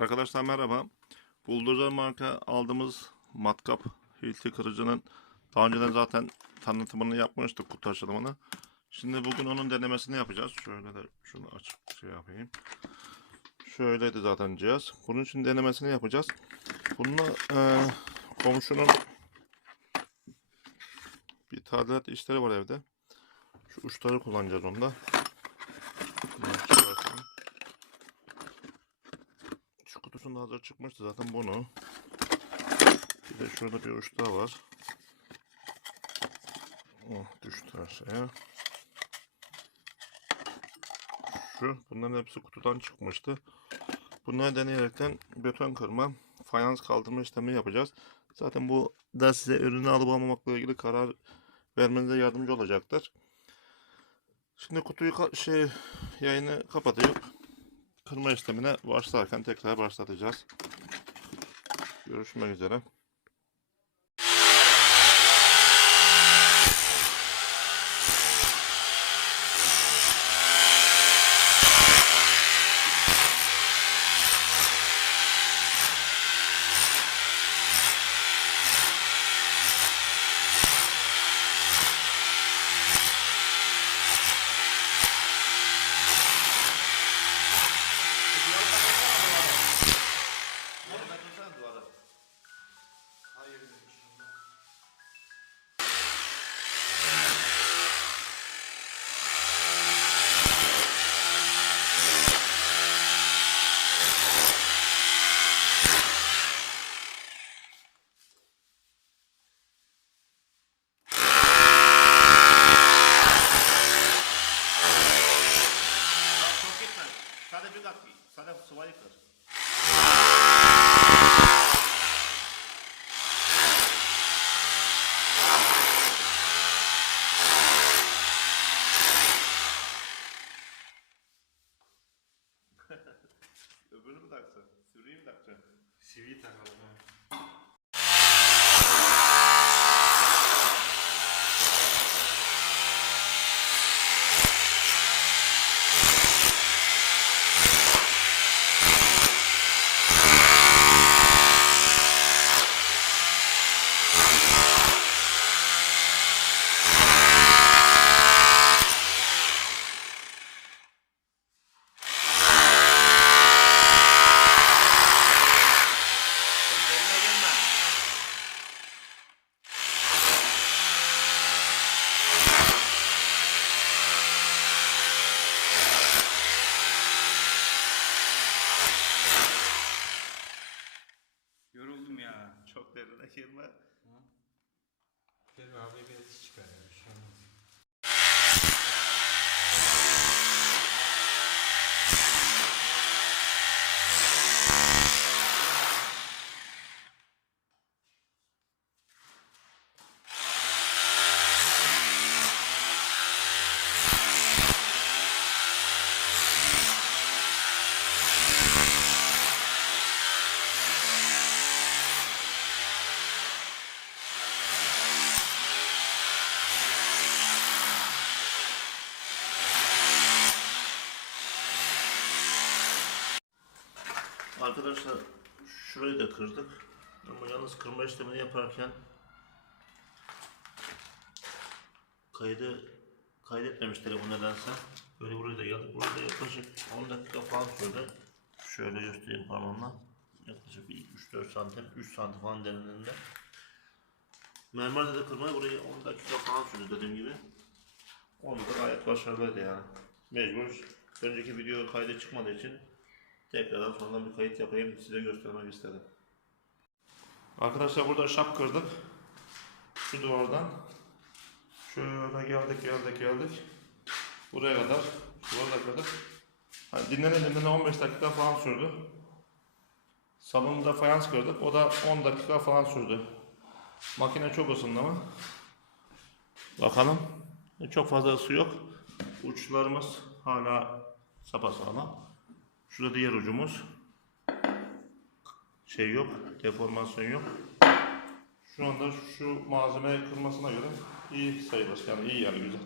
Arkadaşlar merhaba. Buldozer marka aldığımız matkap hilti kırıcının daha önceden zaten tanıtımını yapmıştık kutu açılımını. Şimdi bugün onun denemesini yapacağız. Şöyle de şunu açıp şey yapayım. Şöyleydi zaten cihaz. Bunun için denemesini yapacağız. Bununla eee, komşunun bir tadilat işleri var evde. Şu uçları kullanacağız onda. Bunları çıkartalım. Şu kutusunda hazır çıkmıştı zaten bunu. Bir de şurada bir uç daha var. Oh düştü aşağıya. Şu bunların hepsi kutudan çıkmıştı. Bunları deneyerekten beton kırma, fayans kaldırma işlemi yapacağız. Zaten bu da size ürünü alıp almamakla ilgili karar vermenize yardımcı olacaktır. Şimdi kutuyu şey yayını kapatıp kırma işlemine başlarken tekrar başlatacağız. Görüşmek üzere. Çok gitme. Sadece bir dakika. Sadece sıvayı kır. Öbürünü mü takacaksın? Sivriyi mi takacaksın? Sivri takalım Girme. Gel abi biraz çıkar ya. Arkadaşlar şurayı da kırdık. Ama yalnız kırma işlemini yaparken kaydı kaydetmemiş telefon nedense. Böyle burayı da geldik. Burada yaklaşık 10 dakika falan sürdü. Şöyle göstereyim parmağımla. Yaklaşık bir 3-4 santim, 3 santim falan derinliğinde. Mermerde de kırmayı burayı 10 dakika falan sürdü dediğim gibi. Onu da gayet başarılıydı yani. Mecbur. Önceki video kaydı çıkmadığı için Tekrardan sonradan bir kayıt yapayım size göstermek istedim. Arkadaşlar burada şap kırdık. Şu duvardan. Şöyle geldik geldik geldik. Buraya kadar. Şurada kadar. Hani dinlene dinlene 15 dakika falan sürdü. Salonda fayans kırdık. O da 10 dakika falan sürdü. Makine çok ısındı? Bakalım. Çok fazla ısı yok. Uçlarımız hala sapasağlam. Şurada diğer ucumuz. Şey yok, deformasyon yok. Şu anda şu malzeme kırmasına göre iyi sayılır. Yani iyi yani güzel.